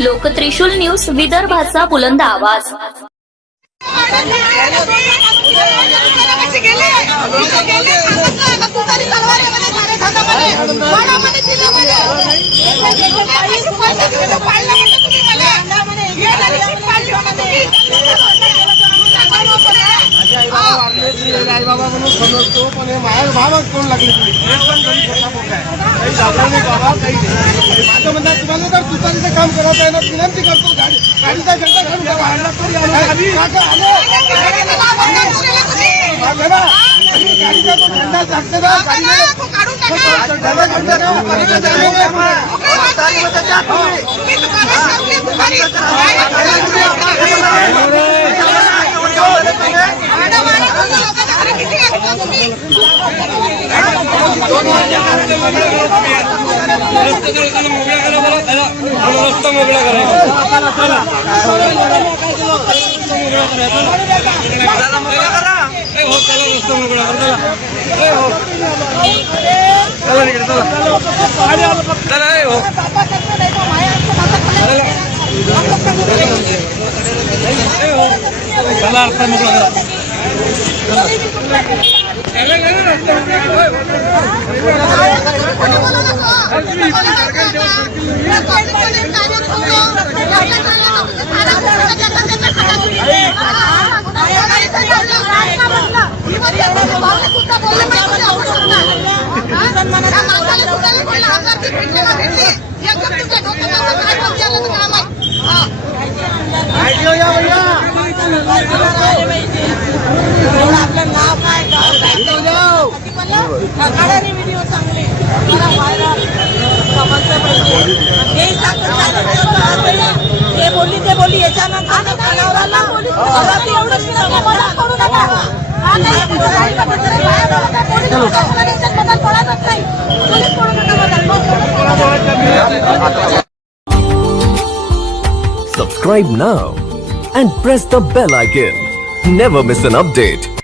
लोकत्रिशूल news, विदर्भाचा बुलंद आवाज. आई बाबा म्हणून समजतो, पण हे माया भावच कोण लागली तुम्ही पण घरी छोटा मोठा आहे काही जागा नाही बाबा, काही नाही. माझं म्हणणं तुम्हाला जर तुतारीचं काम करत आहे ना, विनंती करतो गाडीचा झेंडा घेऊन जा. गाडीचा तो झेंडा टाकते ना, रस्ता मोकळा ते बोलली याच्यानंतर Subscribe now and press the bell icon. Never miss an update.